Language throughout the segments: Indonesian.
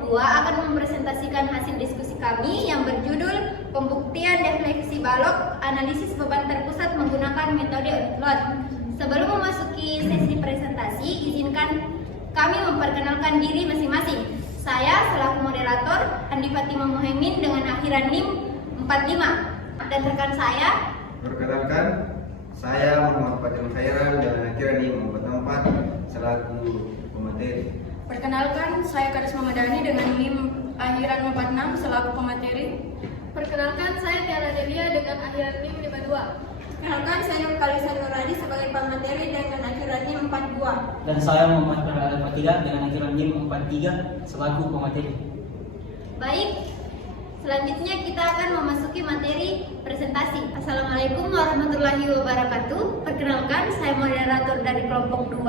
kelompok 2 akan mempresentasikan hasil diskusi kami yang berjudul Pembuktian Defleksi Balok, Analisis Beban Terpusat Menggunakan Metode Outload. Sebelum memasuki sesi presentasi, izinkan kami memperkenalkan diri masing-masing. Saya selaku moderator Andi Fatima Muhaimin dengan akhiran NIM 45, dan rekan saya. Perkenalkan, saya Muhammad Fatima Khairan dengan akhiran NIM 44 selaku pemateri. Perkenalkan, saya Kadis Mamadani dengan NIM akhiran 46 selaku pemateri. Perkenalkan, saya Tiara Delia dengan akhiran NIM 52. Perkenalkan, saya Nur Kalisa Nuradi sebagai pemateri dengan akhiran NIM 42. Dan saya Muhammad Farah Al-Fatihah dengan akhiran NIM 43 selaku pemateri. Baik, selanjutnya kita akan memasuki materi presentasi. Assalamualaikum warahmatullahi wabarakatuh. Perkenalkan, saya moderator dari kelompok 2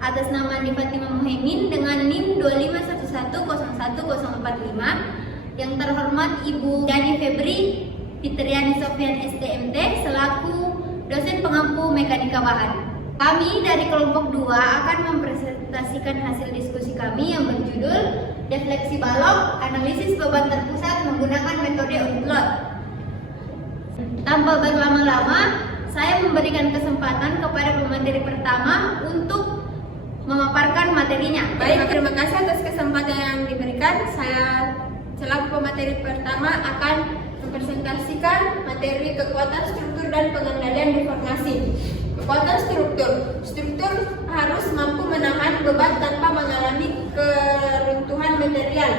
atas nama Andi Fatima Muhaimin dengan NIM 251101045. Yang terhormat Ibu Yani Febri Fitriani Sofian STMT selaku dosen pengampu mekanika bahan. Kami dari kelompok 2 akan mempresentasikan hasil diskusi kami yang berjudul Defleksi Balok, Analisis Beban Terpusat Menggunakan Metode Outload. Tanpa berlama-lama, saya memberikan kesempatan kepada pemateri pertama untuk memaparkan materinya. Baik, terima kasih atas kesempatan yang diberikan. Saya selaku pemateri pertama akan mempresentasikan materi kekuatan struktur dan pengendalian deformasi. Kekuatan struktur harus mampu menahan beban tanpa mengalami keruntuhan material.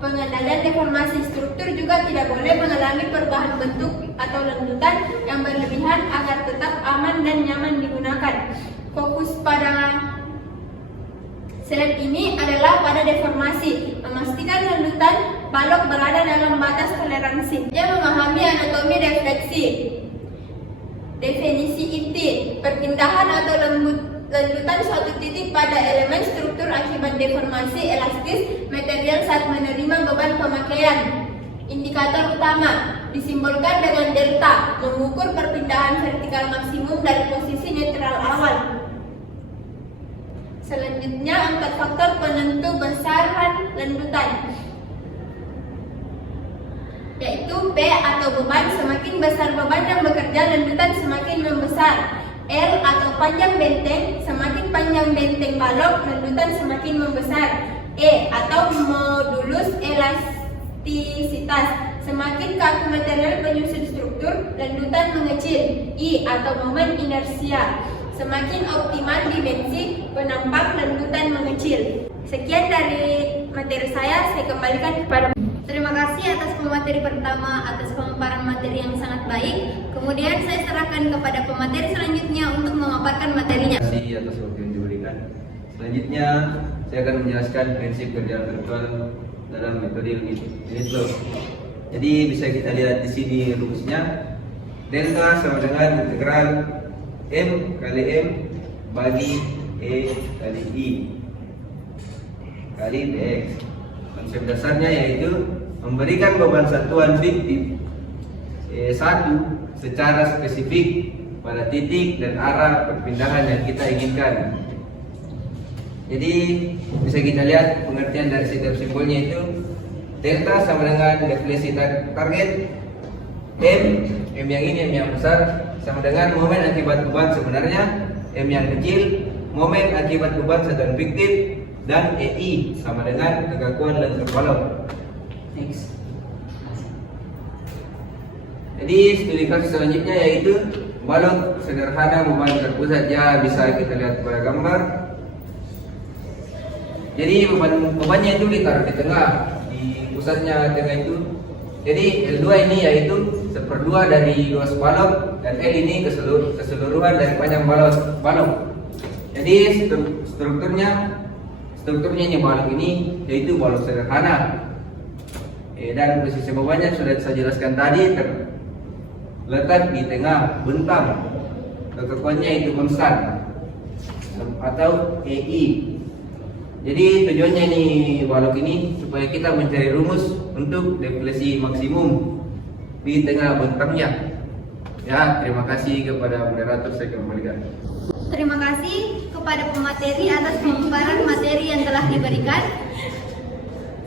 Pengendalian deformasi struktur juga tidak boleh mengalami perubahan bentuk atau lanjutan yang berlebihan agar tetap aman dan nyaman digunakan. Fokus pada slide ini adalah pada deformasi, memastikan lanjutan balok berada dalam batas toleransi. Dia memahami anatomi defleksi. Definisi inti, perpindahan atau lanjutan suatu titik pada elemen struktur akibat deformasi elastis material saat menerima beban pemakaian. Indikator utama disimbolkan dengan delta, mengukur perpindahan vertikal maksimum dari posisi netral awal. Selanjutnya, 4 faktor penentu besaran lanjutan, yaitu P atau beban. Semakin besar beban yang bekerja, lanjutan semakin membesar. L atau panjang benteng, semakin panjang benteng balok, lanjutan semakin membesar. E atau modulus elastisitas, semakin kaku material penyusun struktur, lanjutan mengecil. I atau momen inersia, semakin optimal dimensi penampak, lanjutan mengecil. Sekian dari materi saya kembalikan kepada. Terima kasih atas pemateri pertama atas pemaparan materi yang sangat baik. Kemudian saya serahkan kepada pemateri selanjutnya untuk memaparkan materinya. Terima kasih atas waktu yang diberikan. Selanjutnya, saya akan menjelaskan prinsip kerja virtual dalam metode unit load. Jadi bisa kita lihat di sini rumusnya. Delta sama dengan integral M kali M bagi E kali I kali dx. Konsep dasarnya yaitu memberikan beban satuan fiktif E1 secara spesifik pada titik dan arah perpindahan yang kita inginkan. Jadi bisa kita lihat pengertian dari setiap simbolnya itu. Delta sama dengan defleksi target, M yang ini, M yang besar, sama dengan momen akibat beban sebenarnya, M yang kecil, momen akibat beban satuan fiktif, dan EI sama dengan kekakuan lentur balok. Next. Jadi studi kasus selanjutnya yaitu balok sederhana beban terpusat. Ya, bisa kita lihat pada gambar. Jadi bebannya itu ditaruh di tengah, di pusatnya tengah itu. Jadi L2 ini yaitu 1/2 dari luas balok, dan L ini keseluruhan dari panjang balok. Jadi strukturnya ini balok ini yaitu balok sederhana. Dan posisi bebannya sudah saya jelaskan tadi, terletak di tengah bentang. Kekuatannya itu konstan atau EI. Jadi tujuannya ini balok ini supaya kita mencari rumus untuk defleksi maksimum di tengah bentangnya. Ya, terima kasih kepada moderator, saya kembalikan. Terima kasih kepada pemateri atas pemaparan materi yang telah diberikan.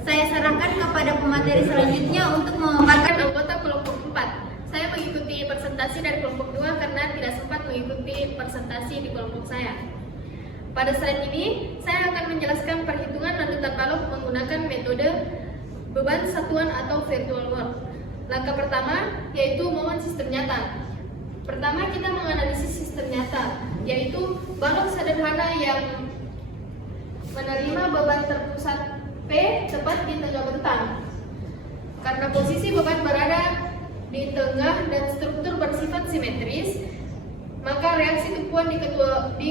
Saya serahkan kepada pemateri selanjutnya untuk memaparkan. Anggota kelompok 4. Saya mengikuti presentasi dari kelompok 2 karena tidak sempat mengikuti presentasi di kelompok saya. Pada slide ini, saya akan menjelaskan perhitungan lanjutan balok menggunakan metode beban satuan atau virtual load. Langkah pertama yaitu momen sistem nyata. Pertama kita menganalisis sistem nyata, yaitu balok sederhana yang menerima beban terpusat P tepat di tengah bentang. Karena posisi beban berada di tengah dan struktur bersifat simetris, maka reaksi tumpuan di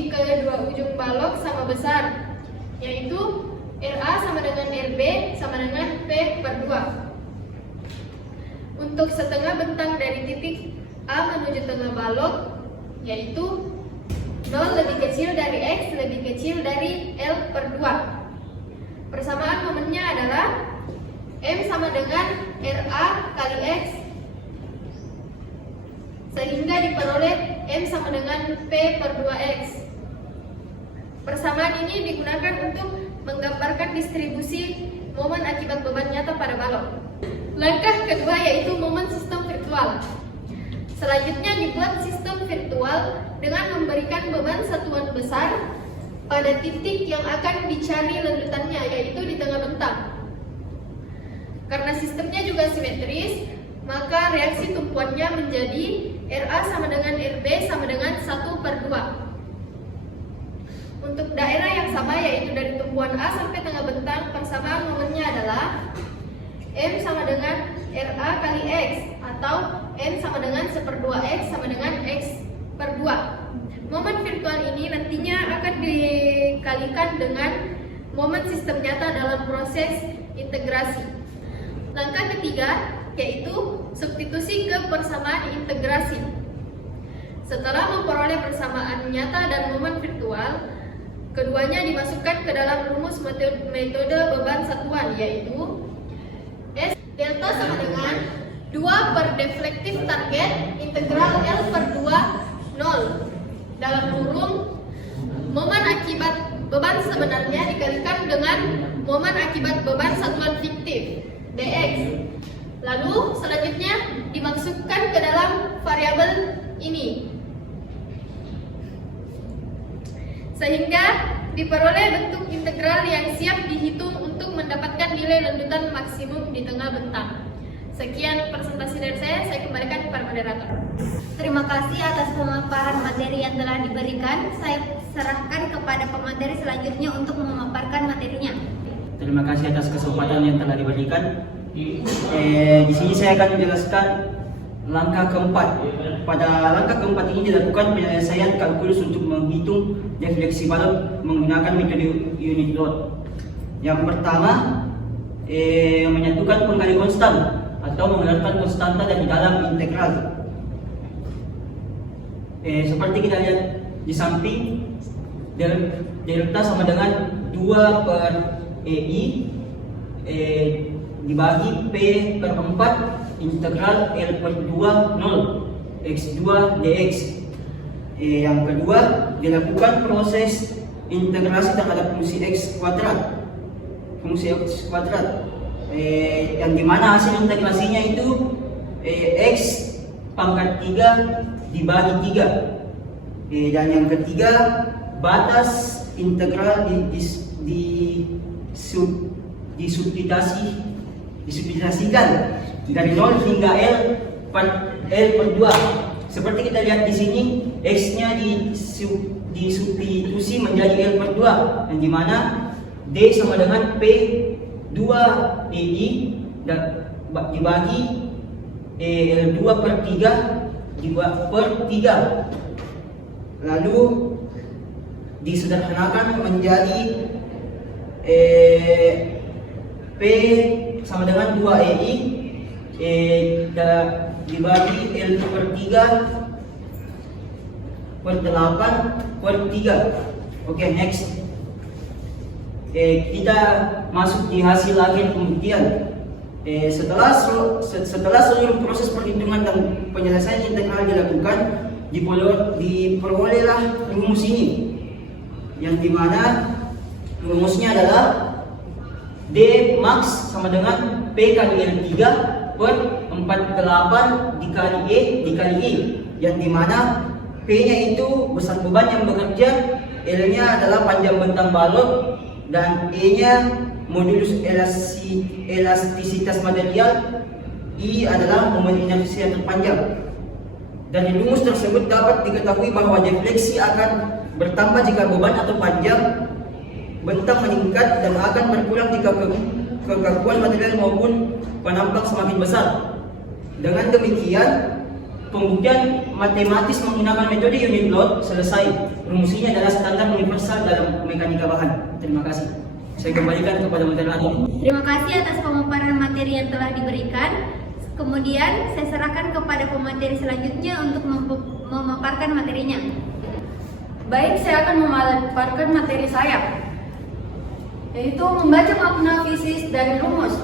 kedua ujung balok sama besar, yaitu RA sama dengan RB sama dengan P per 2. Untuk setengah bentang dari titik A menuju tengah balok, yaitu 0 lebih kecil dari X lebih kecil dari L per 2. Persamaan momennya adalah M sama dengan RA kali X, sehingga diperoleh M sama dengan P per 2X. Persamaan ini digunakan untuk menggambarkan distribusi momen akibat beban nyata pada balok. Langkah kedua yaitu momen sistem virtual. Selanjutnya dibuat sistem virtual dengan memberikan beban satuan besar pada titik yang akan dicari lanjutannya, yaitu di tengah bentang. Karena sistemnya juga simetris, maka reaksi tumpuannya menjadi RA sama dengan RB sama dengan 1 per 2. Untuk daerah yang sama, yaitu dari tumpuan A sampai tengah bentang, persamaan momennya adalah M sama dengan RA kali X, atau M sama dengan 1/2X sama dengan X per 2. Momen virtual ini nantinya akan dikalikan dengan momen sistem nyata dalam proses integrasi. Langkah ketiga yaitu substitusi ke persamaan integrasi. Setelah memperoleh persamaan nyata dan momen virtual, keduanya dimasukkan ke dalam rumus metode beban satuan, yaitu S delta sama dengan 2 per deflektif target integral L per 2 0 dalam kurung momen akibat beban sebenarnya dikalikan dengan momen akibat beban satuan fiktif dx. Lalu selanjutnya dimasukkan ke dalam variabel ini, sehingga diperoleh bentuk integral yang siap dihitung untuk mendapatkan nilai lanjutan maksimum di tengah bentang. Sekian presentasi dari saya kembalikan kepada moderator. Terima kasih atas pemaparan materi yang telah diberikan. Saya serahkan kepada pemateri selanjutnya untuk memaparkan materinya. Terima kasih atas kesempatan yang telah diberikan. Di sini saya akan menjelaskan langkah keempat. Pada langkah keempat ini dilakukan penyelesaian kalkulus untuk menghitung defleksi balok menggunakan metode unit load. Yang pertama, menyatukan penggali konstan atau mengeluarkan konstanta dari dalam integral. Seperti kita lihat di samping, delta sama dengan 2 per EI dibagi P per 4 integral L per 2 0 X2 dx. Yang kedua, dilakukan proses integrasi terhadap fungsi X kuadrat. Yang dimana hasil integrasinya itu X pangkat 3 dibagi 3. Dan yang ketiga, batas integral disubstitusikan dari 0 hingga L per 2. Seperti kita lihat di sini, X-nya disubstitusi menjadi L per 2, yang dimana D sama dengan P 2 EI dibagi L2 per 3 per 3. Lalu disederhanakan menjadi P sama dengan 2 EI dibagi L per 3 per 8 per 3. Oke, next. Kita masuk di hasil akhir pembuktian. Setelah seluruh proses perhitungan dan penyelesaian integral dilakukan, diperolehlah rumus ini, yang dimana rumusnya adalah D max sama dengan P kali L3 per 48 dikali E dikali I, yang dimana P-nya itu besar beban yang bekerja, L-nya adalah panjang bentang balok, dan E-nya modulus elastisitas material, I adalah momen inersi yang terpanjang. Dari rumus tersebut dapat diketahui bahwa defleksi akan bertambah jika beban atau panjang bentang meningkat dan akan berkurang jika kekakuan material maupun penampang semakin besar. Dengan demikian, pembuktian matematis menggunakan metode unit load selesai. Rumusnya adalah standar universal dalam mekanika bahan. Terima kasih. Saya kembalikan kepada moderator. Terima kasih atas pemaparan materi yang telah diberikan. Kemudian saya serahkan kepada pemateri selanjutnya untuk memaparkan materinya. Baik, saya akan memaparkan materi saya, yaitu membaca makna fisis dari rumus.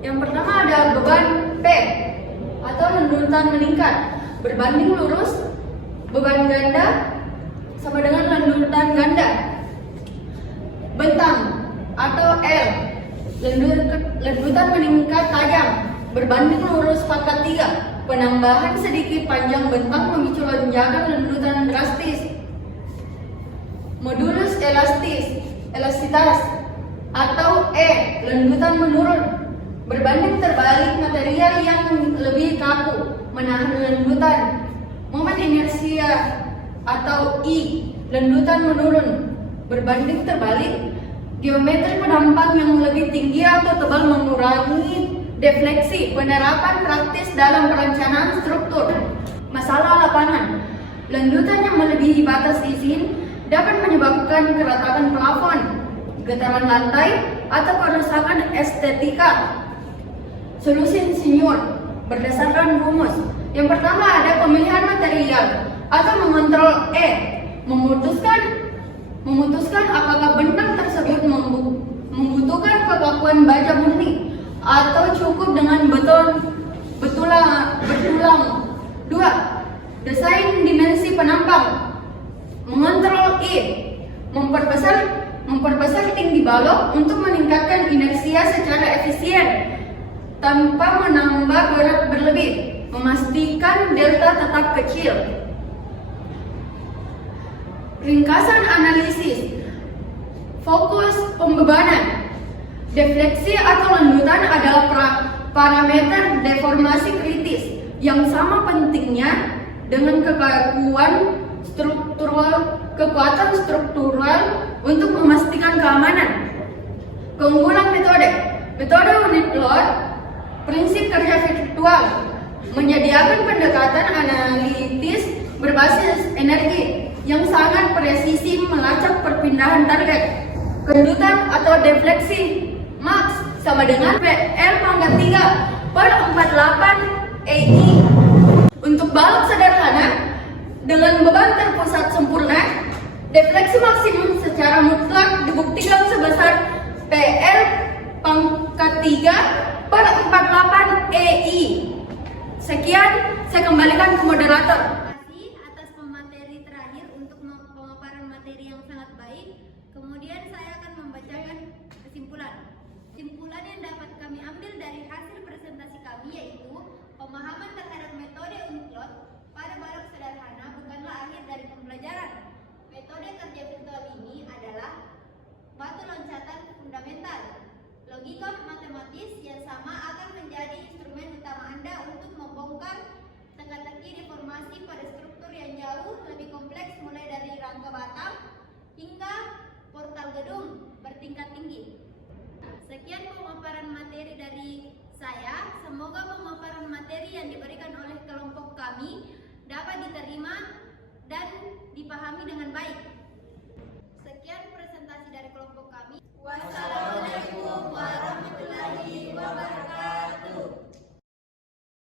Yang pertama ada beban P atau landutan meningkat berbanding lurus beban ganda sama dengan landutan ganda. Bentang atau L, landutan meningkat tajam berbanding lurus pangkat 3. Penambahan sedikit panjang bentang memicu lonjakan landutan drastis. Modulus elastisitas atau E, landutan menurun berbanding terbalik material yang lebih kaku menahan landutan. Momen inersia atau I, landutan menurun berbanding terbalik. Geometri penampang yang lebih tinggi atau tebal mengurangi defleksi. Penerapan praktis dalam perencanaan struktur. Masalah lapangan. Landutan yang melebihi batas izin dapat menyebabkan keretakan plafon, getaran lantai, atau kerusakan estetika. Solusi insinyur berdasarkan rumus. Yang pertama ada pemilihan material atau mengontrol E, memutuskan apakah bentang tersebut membutuhkan kekakuan baja murni atau cukup dengan betulang. 2. Desain dimensi penampang. Mengontrol I, memperbesar tinggi balok untuk meningkatkan inersia secara efisien tanpa menambah berat berlebih, memastikan delta tetap kecil. Ringkasan analisis. Fokus pembebanan. Defleksi atau landutan adalah parameter deformasi kritis yang sama pentingnya dengan kekuatan struktural untuk memastikan keamanan. Keunggulan metode unit load, prinsip kerja virtual, menyediakan pendekatan analitis berbasis energi yang sangat presisi melacak perpindahan target. Landutan atau defleksi max sama dengan PL pangkat 3 per 48 EI. Untuk balok sederhana dengan beban terpusat sempurna, defleksi maksimum secara mutlak dibuktikan sebesar PL pangkat 3 per 48 EI. Sekian, saya kembalikan ke moderator. Terima kasih atas pemateri terakhir untuk pemaparan materi yang sangat baik. Kemudian saya akan membacakan kesimpulan. Kesimpulan yang dapat kami ambil dari hasil presentasi kami yaitu pemahaman terhadap metode unit load pada balok sederhana bukanlah akhir dari pembelajaran. Metode kerja virtual ini adalah batu loncatan fundamental. Logika matematis yang sama akan menjadi instrumen utama Anda untuk membongkar teka-teki deformasi pada struktur yang jauh lebih kompleks mulai dari rangka batang hingga portal gedung bertingkat tinggi. Sekian pemaparan materi dari saya. Semoga pemaparan materi yang diberikan oleh kelompok kami dapat diterima dan dipahami dengan baik. Sekian presentasi dari kelompok kami. Wassalamualaikum.